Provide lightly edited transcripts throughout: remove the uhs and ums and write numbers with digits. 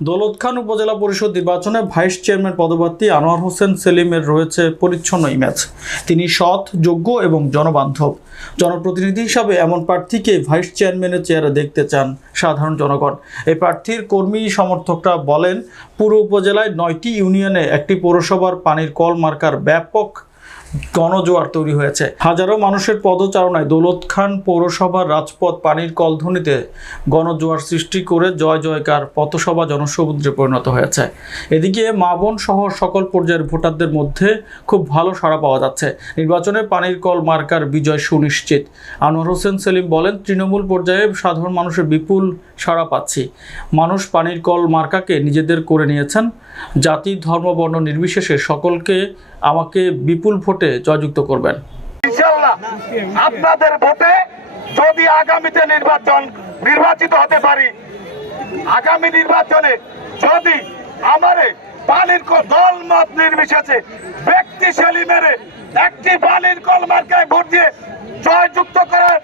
দৌলতখান উপজেলা পরিষদ নির্বাচনে ভাইস চেয়ারম্যান পদপ্রার্থী আনোয়ার হোসেন সেলিমের রয়েছে পরিচ্ছন্ন ইমেজ। তিনি সৎ, যোগ্য এবং জনবান্ধব। জনপ্রতিনিধি হিসাবে এমন প্রার্থীকে ভাইস চেয়ারম্যানের চেয়ারে দেখতে চান সাধারণ জনগণ। এই প্রার্থীর কর্মী সমর্থকরা বলেন, পুরো উপজেলায় 9টি ইউনিয়নে একটি পৌরসভার পানির কল মার্কার ব্যাপক গণজোয়ার তৈরি হয়েছে। হাজারো মানুষের পদচারণায় দৌলতখান পৌরসভার রাজপথ পানির কলধ্বনিতে গণজোয়ার সৃষ্টি করে জয় জয়কার পথসভা জনসমুদ্রে পরিণত হয়েছে। এদিকে মা বোন সহ সকল পর্যায়ের ভোটারদের মধ্যে খুব ভালো সাড়া পাওয়া যাচ্ছে। নির্বাচনে পানির কল মার্কার বিজয় সুনিশ্চিত। আনোয়ার হোসেন সেলিম বলেন, তৃণমূল পর্যায়ে সাধারণ মানুষের বিপুল সাড়া পাচ্ছি। মানুষ পানির কল মার্কাকে নিজেদের করে নিয়েছেন। জাতি, ধর্ম, বর্ণ নির্বিশেষে সকলকে আমাকে বিপুল ভোটে জয়যুক্ত করবেন। ইনশাআল্লাহ আপনাদের ভোটে যদি আগামীতে নির্বাচিত হতে পারি, আগামী নির্বাচনে যদি আমারে পানির দল মত নির্বিশেষে ব্যক্তি সেলিমের একটি পানির কল মার্কায় ভোট দিয়ে জয়যুক্ত করার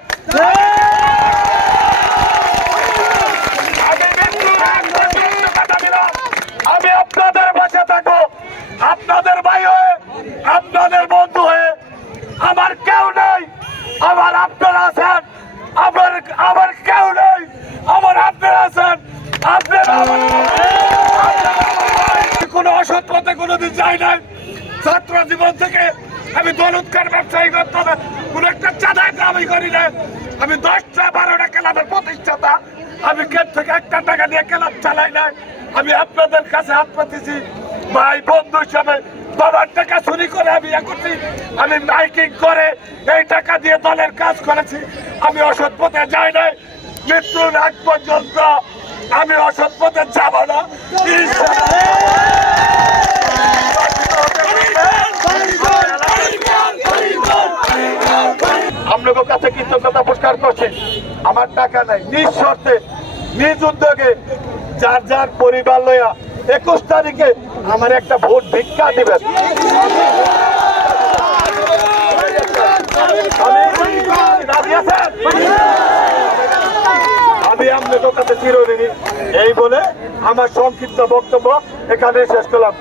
আমি আপনাদের পাশে থাকবো, আপনাদের ভাই হয়ে, আপনাদের বন্ধু হয়ে। আমার কেউ নেই, আমার আপনারা আছেন। আমার কেউ নেই, আমার আপনারা আছেন। আপনারা কোনো অসৎ পথে কোনোদিন যাই নাই। ছাত্র জীবন থেকে আমি দৌলতখান ব্যবসায়ী করতে হবে, কোন একটা চাঁদায় দাবি করি না। আমি 10টা 12টা ক্লাবের প্রতিষ্ঠাতা। আমি কেন থেকে 1 টাকা দিয়ে ক্লাব চালাই নাই। আমি আপনাদের কাছে হাত পাতেছি ভাই, বন্ধু হিসাবে। বাবার টাকা চুরি করে আমি করছি, আমি মাইকিং করে এই টাকা দিয়ে দলের কাজ করেছি। আমি অসৎ পথে যাই নাই। মৃত্যুর আগ পর্যন্ত আমি অসৎ পথে যাব না। আপনাদের কাছে কৃতজ্ঞতা প্রকাশ করছি। আমার টাকা নাই, নিজ শর্তে নিজ উদ্যোগে যার যার পরিবার লইয়া 21 তারিখে আমার একটা ভোট ভিক্ষা দিবেন। আমি আপনাদের কাছে চিরঋণী। এই বলে আমার সংক্ষিপ্ত বক্তব্য এখানে শেষ করলাম।